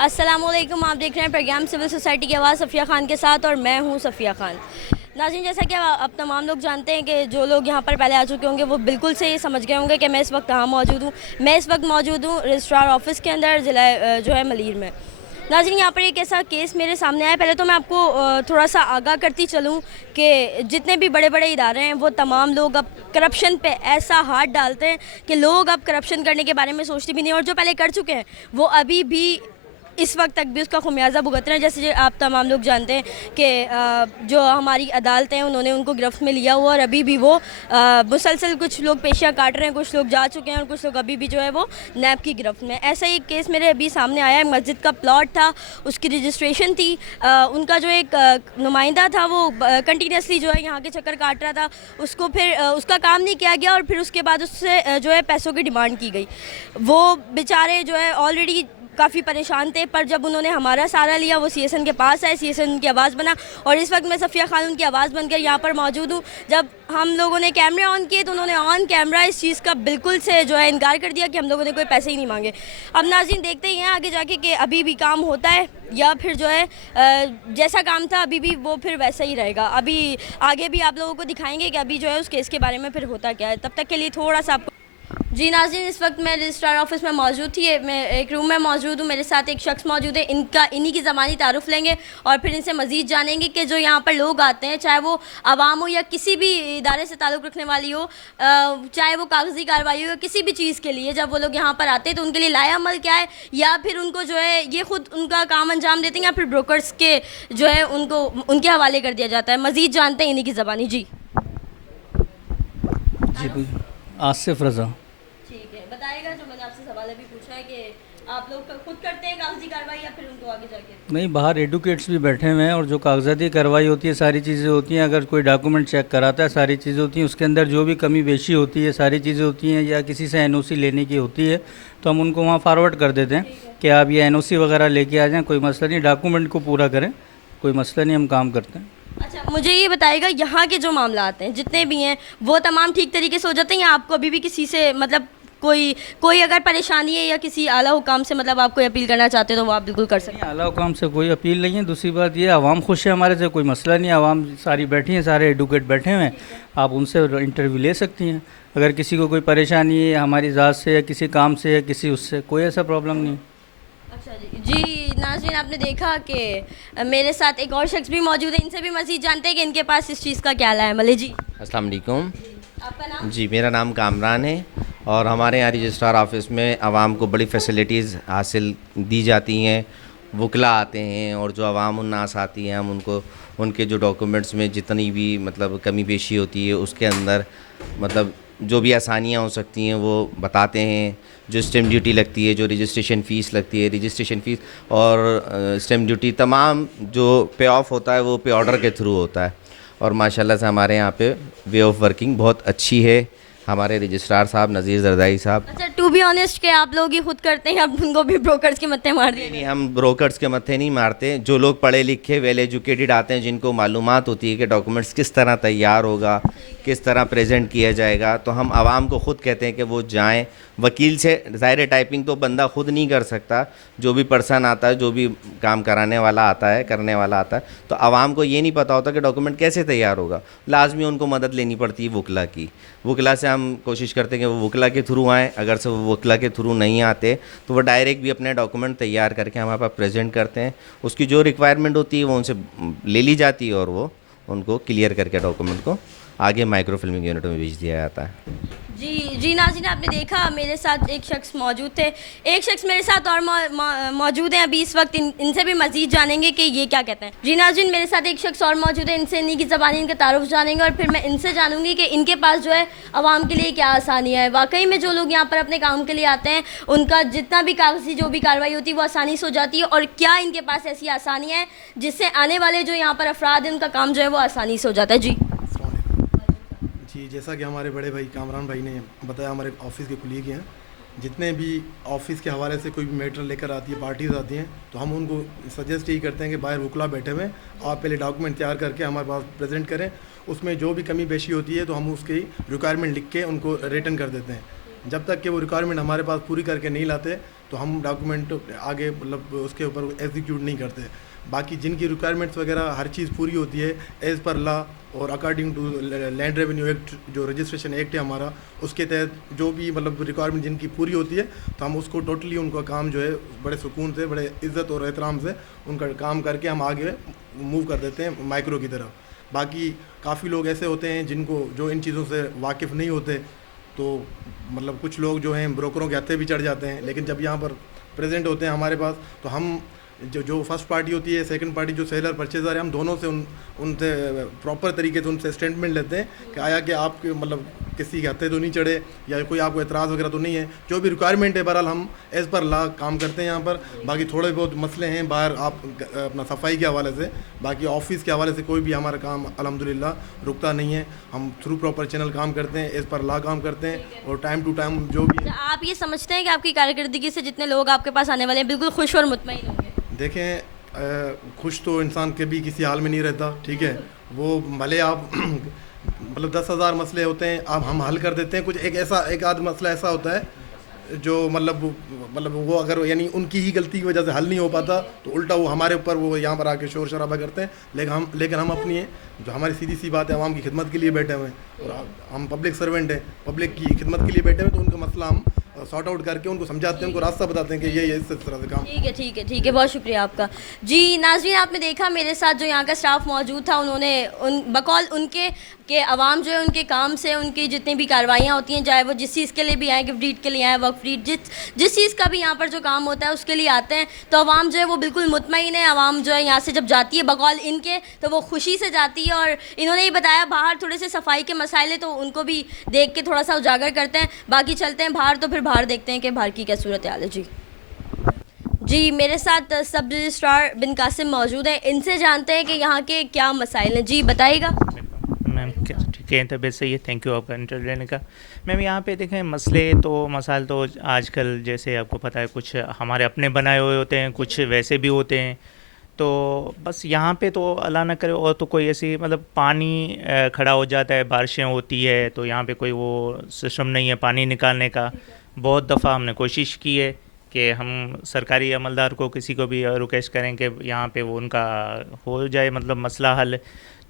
السلام علیکم، آپ دیکھ رہے ہیں پروگرام سول سوسائٹی کی آواز صفیہ خان کے ساتھ، اور میں ہوں صفیہ خان۔ ناظرین، جیسا کہ آپ تمام لوگ جانتے ہیں کہ جو لوگ یہاں پر پہلے آ چکے ہوں گے وہ بالکل سے یہ سمجھ گئے ہوں گے کہ میں اس وقت کہاں موجود ہوں۔ میں اس وقت موجود ہوں رجسٹرار آفس کے اندر، ضلع جو ہے ملیر میں۔ ناظرین، یہاں پر ایک ایسا کیس میرے سامنے آیا۔ پہلے تو میں آپ کو تھوڑا سا آگاہ کرتی چلوں کہ جتنے بھی بڑے بڑے ادارے ہیں وہ تمام لوگ اب کرپشن پہ ایسا ہاتھ ڈالتے ہیں کہ لوگ اب کرپشن کرنے کے بارے میں سوچتے بھی نہیں، اور جو پہلے کر چکے ہیں وہ ابھی بھی اس وقت تک بھی اس کا خمیازہ بھگت رہے ہیں۔ جیسے آپ تمام لوگ جانتے ہیں کہ جو ہماری عدالتیں انہوں نے ان کو گرفت میں لیا ہوا، اور ابھی بھی وہ مسلسل کچھ لوگ پیشیاں کاٹ رہے ہیں، کچھ لوگ جا چکے ہیں اور کچھ لوگ ابھی بھی جو ہے وہ نیب کی گرفت میں۔ ایسا ہی ایک کیس میرے ابھی سامنے آیا ہے۔ مسجد کا پلاٹ تھا، اس کی رجسٹریشن تھی، ان کا جو ایک نمائندہ تھا وہ کنٹینیوسلی جو ہے یہاں کے چکر کاٹ رہا تھا، اس کو پھر اس کا کام نہیں کیا گیا، اور پھر اس کے بعد اس سے جو ہے پیسوں کی ڈیمانڈ کی گئی۔ وہ بیچارے جو ہے آلریڈی کافی پریشان تھے، پر جب انہوں نے ہمارا سہارا لیا وہ سی ایس این کے پاس آئے، سی ایس این ان کی آواز بنا، اور اس وقت میں صفیہ خان ان کی آواز بن کر یہاں پر موجود ہوں۔ جب ہم لوگوں نے کیمرے آن کیے تو انہوں نے آن کیمرہ اس چیز کا بالکل سے جو ہے انکار کر دیا کہ ہم لوگوں نے کوئی پیسے ہی نہیں مانگے۔ اب ناظرین دیکھتے ہی ہیں آگے جا کے کہ ابھی بھی کام ہوتا ہے یا پھر جو ہے جیسا کام تھا ابھی بھی وہ پھر ویسا ہی رہے گا۔ ابھی آگے بھی آپ لوگوں کو دکھائیں گے کہ ابھی جو ہے اس کیس کے بارے میں پھر ہوتا کیا ہے۔ تب تک کے لیے تھوڑا سا آپ کو جی ناظرین، اس وقت میں رجسٹرار آفس میں موجود تھی، میں ایک روم میں موجود ہوں، میرے ساتھ ایک شخص موجود ہے، انہی کی زبانی تعارف لیں گے اور پھر ان سے مزید جانیں گے کہ جو یہاں پر لوگ آتے ہیں، چاہے وہ عوام ہو یا کسی بھی ادارے سے تعلق رکھنے والی ہو، چاہے وہ کاغذی کارروائی ہو یا کسی بھی چیز کے لیے، جب وہ لوگ یہاں پر آتے ہیں تو ان کے لیے لائحہ عمل کیا ہے، یا پھر ان کو جو ہے یہ خود ان کا کام انجام دیتے ہیں یا پھر بروکرز کے جو ہے ان کو ان کے حوالے کر دیا جاتا ہے۔ مزید جانتے ہیں انہی کی زبانی۔ جی آصف رضا۔ بتائے گا جو میں نے آپ سے سوال ابھی پوچھا ہے کہ آپ لوگ خود کرتے ہیں کاغذی کارروائی یا پھر ان کو آگے جا کے؟ نہیں، باہر ایڈوکیٹس بھی بیٹھے ہوئے ہیں اور جو کاغذاتی کارروائی ہوتی ہے ساری چیزیں ہوتی ہیں، اگر کوئی ڈاکومنٹ چیک کراتا ہے ساری چیزیں ہوتی ہیں، اس کے اندر جو بھی کمی بیشی ہوتی ہے ساری چیزیں ہوتی ہیں، یا کسی سے این او سی لینے کی ہوتی ہے تو ہم ان کو وہاں فارورڈ کر دیتے ہیں کہ آپ یہ این او سی وغیرہ لے کے آ جائیں، کوئی مسئلہ نہیں، ڈاکومنٹ کو پورا کریں، کوئی مسئلہ نہیں، ہم کام کرتے ہیں۔ اچھا، مجھے یہ بتائے گا یہاں کے جو معاملات ہیں جتنے بھی ہیں وہ تمام ٹھیک طریقے سے ہو جاتے ہیں، یا آپ کو ابھی بھی کسی سے مطلب کوئی اگر پریشانی ہے یا کسی اعلیٰ حکام سے مطلب آپ کوئی اپیل کرنا چاہتے ہیں تو وہ آپ بالکل کر سکتے ہیں؟ اعلیٰ حکام سے کوئی اپیل نہیں ہے۔ دوسری بات یہ عوام خوش ہے ہمارے سے، کوئی مسئلہ نہیں ہے، عوام ساری بیٹھی ہیں، سارے ایڈوکیٹ بیٹھے ہوئے ہیں، آپ ان سے انٹرویو لے سکتی ہیں۔ اگر کسی کو کوئی پریشانی ہے ہماری ذات سے یا کسی کام سے یا کسی اس سے، کوئی ایسا پرابلم نہیں ہے۔ اچھا جی ناظرین، آپ نے دیکھا کہ میرے ساتھ ایک اور شخص بھی موجود ہے، ان سے بھی مزید جانتے ہیں کہ ان کے پاس اس چیز کا کیا لائحہ عمل ہے۔ جی السلام علیکم۔ آپ کا نام؟ جی میرا نام کامران ہے، اور ہمارے یہاں رجسٹرار آفس میں عوام کو بڑی فیسلٹیز حاصل دی جاتی ہیں۔ وکلا آتے ہیں اور جو عوام الناس آتی ہیں، ہم ان کو ان کے جو ڈاکومنٹس میں جتنی بھی مطلب کمی بیشی ہوتی ہے اس کے اندر مطلب جو بھی آسانیاں ہو سکتی ہیں وہ بتاتے ہیں۔ جو اسٹیمپ ڈیوٹی لگتی ہے، جو رجسٹریشن فیس لگتی ہے، رجسٹریشن فیس اور اسٹیمپ ڈیوٹی تمام جو پے آف ہوتا ہے وہ پے آرڈر کے تھرو ہوتا ہے، اور ماشاءاللہ سے ہمارے یہاں پہ وے آف ورکنگ بہت اچھی ہے۔ ہمارے رجسٹرار صاحب نذیر زردائی صاحب، اچھا، ٹو بی آنیسٹ کہ آپ لوگ ہی خود کرتے ہیں، اب ان کو بھی بروکرز کے متے مار دیے؟ نہیں، ہم بروکرز کے متھے نہیں مارتے۔ جو لوگ پڑھے لکھے ویل ایجوکیٹڈ آتے ہیں، جن کو معلومات ہوتی ہے کہ ڈاکومنٹس کس طرح تیار ہوگا، کس طرح پریزنٹ کیا جائے گا، تو ہم عوام کو خود کہتے ہیں کہ وہ جائیں وکیل سے۔ ظاہر ٹائپنگ تو بندہ خود نہیں کر سکتا، جو بھی پرسن آتا ہے، جو بھی کام کرانے والا آتا ہے، کرنے والا آتا ہے، تو عوام کو یہ نہیں پتہ ہوتا کہ ڈاکومنٹ کیسے تیار ہوگا، لازمی ان کو مدد لینی پڑتی ہے وکلا کی۔ وکلا سے ہم کوشش کرتے ہیں کہ وہ وکلا کے تھرو آئیں، اگر سے وہ وکلا کے تھرو نہیں آتے تو وہ ڈائریکٹ بھی اپنے ڈاکومنٹ تیار کر کے ہمارے پاس پریزنٹ کرتے ہیں۔ اس کی جو ریکوائرمنٹ ہوتی ہے وہ ان سے لے لی جاتی ہے، اور وہ ان کو کلیئر کر کے ڈاکومنٹ کو آگے مائکرو فلمنگ یونٹوں میں بھیج دیا جاتا ہے۔ جی ناظرین، آپ نے دیکھا میرے ساتھ ایک شخص موجود تھے، ایک شخص میرے ساتھ اور موجود ہیں ابھی اس وقت، ان سے بھی مزید جانیں گے کہ یہ کیا کہتے ہیں۔ جی ناظرین، میرے ساتھ ایک شخص اور موجود ہے، ان سے انہی کی زبانی ان کا تعارف جانیں گے، اور پھر میں ان سے جانوں گی کہ ان کے پاس جو ہے عوام کے لیے کیا آسانیاں ہیں۔ واقعی میں جو لوگ یہاں پر اپنے کام کے لیے آتے ہیں ان کا جتنا بھی کاغذی جو بھی کارروائی ہوتی ہے وہ آسانی سے ہو جاتی ہے، اور کیا ان کے پاس ایسی آسانیاں ہیں جس سے آنے والے جو یہاں پر افراد ہیں ان کا کام جو ہے وہ آسانی سے ہو جاتا ہے؟ جی جی، جیسا کہ ہمارے بڑے بھائی کامران بھائی نے بتایا، ہمارے آفس کے کلیگ ہیں، جتنے بھی آفس کے حوالے سے کوئی بھی میٹر لے کر آتی ہے، پارٹیز آتی ہیں، تو ہم ان کو سجیسٹ یہی کرتے ہیں کہ باہر وکلا بیٹھے ہوئے، آپ پہلے ڈاکومنٹ تیار کر کے ہمارے پاس پریزنٹ کریں، اس میں جو بھی کمی بیشی ہوتی ہے تو ہم اس کی ریکوائرمنٹ لکھ کے ان کو ریٹرن کر دیتے ہیں۔ جب تک کہ وہ ریکوائرمنٹ ہمارے پاس پوری کر کے نہیں لاتے तो हम डॉक्यूमेंट आगे मतलब उसके ऊपर एग्जीक्यूट नहीं करते। बाकी जिनकी रिक्वायरमेंट्स वगैरह हर चीज़ पूरी होती है एज़ पर लॉ और according to land revenue act, जो रजिस्ट्रेशन एक्ट है हमारा, उसके तहत जो भी मतलब रिक्वायरमेंट जिनकी पूरी होती है तो हम उसको टोटली उनका काम जो है बड़े सुकून से, बड़े इज़्ज़त और एहतराम से उनका काम करके हम आगे मूव कर देते हैं माइक्रो की तरफ। बाकी काफ़ी लोग ऐसे होते हैं जिनको जो इन चीज़ों से वाकिफ़ नहीं होते, तो मतलब कुछ लोग जो हैं ब्रोकरों के हत्थे भी चढ़ जाते हैं। लेकिन जब यहाँ पर प्रेजेंट होते हैं हमारे पास, तो हम जो फर्स्ट पार्टी होती है, सेकंड पार्टी जो सेलर परचेज़र है, हम दोनों से उनसे प्रॉपर तरीके से उनसे स्टेटमेंट लेते हैं कि आया कि आपके मतलब किसी के हत्थे तो नहीं चढ़े या कोई आपको एतराज़ वगैरह तो नहीं है। जो भी रिक्वायरमेंट है बहरहाल हम एज़ पर लॉ काम करते हैं यहाँ पर। बाकी थोड़े बहुत मसले हैं बाहर आप अपना सफाई के हवाले से, बाकी ऑफिस के हवाले से कोई भी हमारा काम अल्हम्दुलिल्लाह रुकता नहीं है। हम थ्रू प्रॉपर चैनल काम करते हैं, एज़ पर लॉ काम करते हैं और टाइम टू टाइम जो भी। आप ये समझते हैं कि आपकी कारकर्दगी से जितने लोग आपके पास आने वाले हैं बिल्कुल खुश और मुतमईन होंगे? देखें, खुश तो इंसान कभी किसी हाल में नहीं रहता, ठीक है। वो भले आप मतलब 10,000 मसले होते हैं आप हम हल कर देते हैं, कुछ एक आध मसला ऐसा होता है जो मतलब वो अगर यानी उनकी ही गलती की वजह से हल नहीं हो पाता तो उल्टा वो हमारे ऊपर वो यहाँ पर आके शोर शराबा करते हैं। लेकिन हम अपनी जो हमारी सीधी सी बात है, आवाम की खिदमत के लिए बैठे हुए हैं और हम पब्लिक सर्वेंट हैं, पब्लिक की खिदमत के लिए बैठे हुए, तो उनका मसला हम सॉर्ट आउट करके उनको समझाते हैं, उनको रास्ता बताते हैं कि ये इस तरह से काम। ठीक है, बहुत शुक्रिया आपका। जी नाज़रीन, आपने देखा मेरे साथ जो यहाँ का स्टाफ मौजूद था, उन्होंने बकौल उनके कि अवाम जो है उनके काम से उनकी जितनी भी कार्रवाइयाँ होती हैं, चाहे वो जिस चीज़ के लिए भी आए, गिफ्ट डीड के लिए आए, वक्फ डीड, जिस चीज़ का भी यहाँ पर जो काम होता है उसके लिए आते हैं, तो अवाम जो है वो बिल्कुल मुतमईन है। अवाम जो है यहाँ से जब जाती है बकौल इनके, तो वो खुशी से जाती है। और इन्होंने ये बताया बाहर थोड़े से सफाई के मसाइल हैं, तो उनको भी देख के थोड़ा सा उजागर करते हैं। बाकी चलते हैं बाहर, तो फिर बाहर देखते हैं कि बाहर की क्या सूरत हाल है। जी मेरे साथ सब रजिस्ट्रार बिन कासिम मौजूद हैं, इनसे जानते हैं कि यहाँ के क्या मसाइल हैं। जी बताइएगा। मैम ठीक है, तबीयत सही है, थैंक यू आपका इंटरव्यू लेने का। मैम यहाँ पे देखें मसाइल तो आजकल जैसे आपको पता है कुछ हमारे अपने बनाए हुए होते हैं, कुछ वैसे भी होते हैं। तो बस यहाँ पे तो अल्लाह ना करे और तो कोई ऐसी मतलब पानी खड़ा हो जाता है, बारिशें होती है तो यहाँ पे कोई वो सिस्टम नहीं है पानी निकालने का। बहुत दफ़ा हमने कोशिश की है कि हम सरकारी अमलदार को किसी को भी रिक्वेस्ट करें कि यहाँ पे वो उनका हो जाए मतलब मसला हल,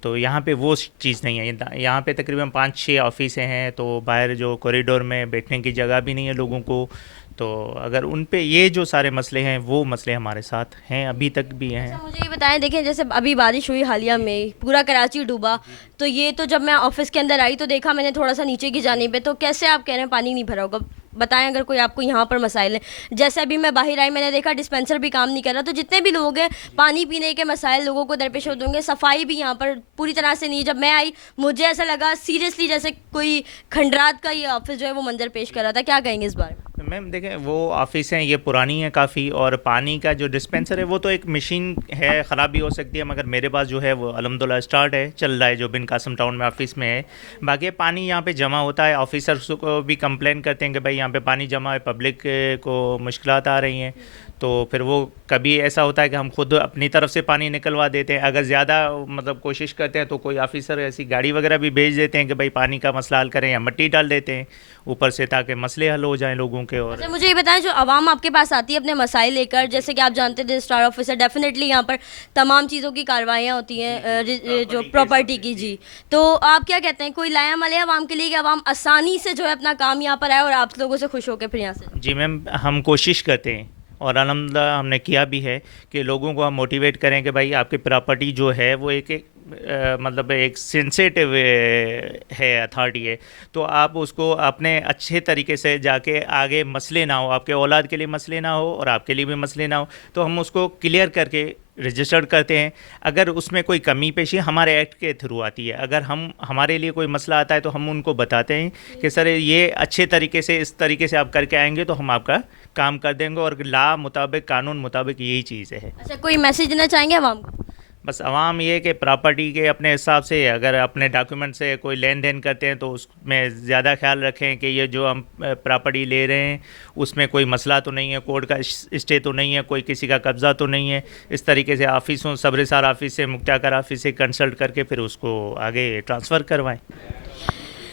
तो यहाँ पे वो चीज़ नहीं है। यहाँ पे तकरीबन 5-6 ऑफिसें हैं, तो बाहर जो कॉरिडोर में बैठने की जगह भी नहीं है लोगों को। तो अगर उन पे ये जो सारे मसले हैं वो मसले हमारे साथ हैं, अभी तक भी हैं। अच्छा मुझे ये बताएं, देखें जैसे अभी बारिश हुई हालिया में, पूरा कराची डूबा, तो ये तो जब मैं ऑफिस के अंदर आई तो देखा मैंने थोड़ा सा नीचे की जानिब पे, तो कैसे आप कह रहे हैं पानी नहीं भरा होगा? बताएं अगर कोई आपको यहाँ पर मसाइल है। जैसे अभी मैं बाहर आई मैंने देखा डिस्पेंसर भी काम नहीं कर रहा, तो जितने भी लोग हैं पानी पीने के मसाइल लोगों को दरपेश होते होंगे। सफाई भी यहाँ पर पूरी तरह से नहीं। जब मैं आई मुझे ऐसा लगा सीरियसली जैसे कोई खंडरात का ये ऑफिस जो है वो मंजर पेश कर रहा था। क्या कहेंगे इस बारे में? मैम देखें वो ऑफिस हैं ये पुरानी है काफ़ी, और पानी का जो डिस्पेंसर है वो तो एक मशीन है, ख़राब भी हो सकती है, मगर मेरे पास जो है वो अल्हम्दुलिल्लाह स्टार्ट है, चल रहा है, जो बिन कासिम टाउन में ऑफिस में है। बाकी पानी यहाँ पे जमा होता है, ऑफिसर्स को भी कंप्लेन करते हैं कि भाई यहाँ पे पानी जमा है, पब्लिक को मुश्किलात आ रही हैं। तो फिर वो कभी ऐसा होता है कि हम खुद अपनी तरफ से पानी निकलवा देते हैं, अगर ज़्यादा मतलब कोशिश करते हैं तो कोई ऑफिसर ऐसी गाड़ी वगैरह भी भेज देते हैं कि भाई पानी का मसला हल करें, या मिट्टी डाल देते हैं ऊपर से ताकि मसले हल हो जाएं लोगों के। और अच्छा मुझे ये बताएं, जो आवाम आपके पास आती है अपने मसाइल लेकर, जैसे कि आप जानते थे स्टार ऑफिसर, डेफिनेटली यहाँ पर तमाम चीज़ों की कार्रवाइयाँ होती हैं जो प्रॉपर्टी की। जी तो आप क्या कहते हैं, कोई लाया मले आवाम के लिए कि आवाम आसानी से जो है अपना काम यहाँ पर आए और आप लोगों से खुश होकर फिर यहाँ से? जी मैम हम कोशिश करते हैं और अल्हम्दुलिल्लाह हमने किया भी है कि लोगों को हम मोटिवेट करें कि भाई आपकी प्रॉपर्टी जो है वो एक मतलब एक सेंसिटिव है, अथॉरिटी है, तो आप उसको अपने अच्छे तरीके से जाके आगे मसले ना हो, आपके औलाद के लिए मसले ना हो और आपके लिए भी मसले ना हो, तो हम उसको क्लियर करके रजिस्टर्ड करते हैं। अगर उसमें कोई कमी पेशी हमारे एक्ट के थ्रू आती है, अगर हमारे लिए कोई मसला आता है तो हम उनको बताते हैं कि सर ये अच्छे तरीके से इस तरीके से आप करके आएंगे तो हम आपका काम कर देंगे, और ला मुताबिक कानून मुताबिक यही चीज़ है। अच्छा कोई मैसेज देना चाहेंगे आवाम को? बस आवाम ये कि प्रॉपर्टी के अपने हिसाब से अगर अपने डॉक्यूमेंट से कोई लेन देन करते हैं तो उसमें ज़्यादा ख्याल रखें कि ये जो हम प्रॉपर्टी ले रहे हैं उसमें कोई मसला तो नहीं है, कोर्ट का स्टे तो नहीं है, कोई किसी का कब्ज़ा तो नहीं है। इस तरीके से ऑफिसों सब्रसार ऑफिस से मुक्ताकर ऑफिस से कंसल्ट करके फिर उसको आगे ट्रांसफ़र करवाएं।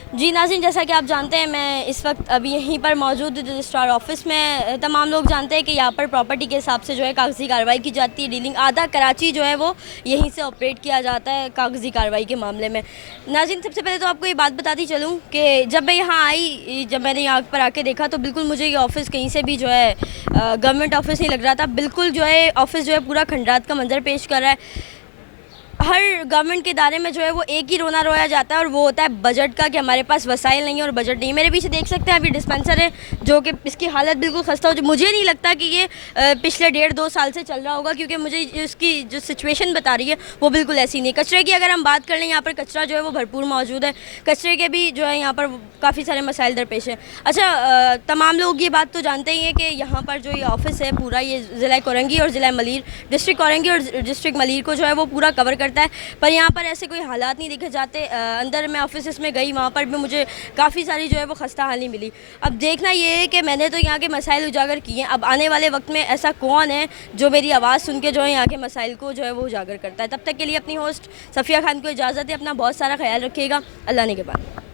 जी नाज़रीन, जैसा कि आप जानते हैं मैं इस वक्त अभी यहीं पर मौजूद रजिस्ट्रार ऑफिस में। तमाम लोग जानते हैं कि यहाँ पर प्रॉपर्टी के हिसाब से जो है कागज़ी कार्रवाई की जाती है। डीलिंग आधा कराची जो है वो यहीं से ऑपरेट किया जाता है कागज़ी कार्रवाई के मामले में। नाज़रीन, सबसे पहले तो आपको ये बात बताती चलूँ कि जब मैं यहाँ आई, जब मैंने यहाँ पर आके देखा तो बिल्कुल मुझे ये ऑफ़िस कहीं से भी जो है गवर्नमेंट ऑफिस नहीं लग रहा था। बिल्कुल जो है ऑफिस जो है पूरा खंडात का मंजर पेश कर रहा है। हर गवर्नमेंट के इदारे में जो है वो एक ही रोना रोया जाता है और वो होता है बजट का, कि हमारे पास वसाइल नहीं है और बजट नहीं है। मेरे पीछे देख सकते हैं अभी डिस्पेंसर है जो कि इसकी हालत बिल्कुल खस्ता हो। मुझे नहीं लगता कि ये पिछले 1.5-2 साल से चल रहा होगा, क्योंकि मुझे इसकी जो सिचुएशन बता रही है वो बिल्कुल ऐसी नहीं है। कचरे की अगर हम बात कर लें, यहाँ पर कचरा जो है वो भरपूर मौजूद है। कचरे के भी जो है यहाँ पर काफ़ी सारे मसाइल दरपेश हैं। अच्छा, तमाम लोग ये बात तो जानते ही हैं कि यहाँ पर जो ये ऑफिस है पूरा, ये ज़िला कोरंगी और ज़िला मलीर, डिस्ट्रिक्ट कोरंगी और डिस्ट्रिक्ट मलीर को जो है वो पूरा कवर करता है। पर यहाँ पर ऐसे कोई हालात नहीं देखे जाते। अंदर मैं ऑफिस में गई, वहाँ पर भी मुझे काफ़ी सारी जो है वो खस्ता हाली मिली। अब देखना ये है कि मैंने तो यहाँ के मसाइल उजागर किए हैं, अब आने वाले वक्त में ऐसा कौन है जो मेरी आवाज़ सुन के जो है यहाँ के मसाइल को जो है वो उजागर करता है। तब तक के लिए अपनी होस्ट सफ़िया खान को इजाज़त है। अपना बहुत सारा ख्याल रखिएगा। अल्लाह ने के बाद।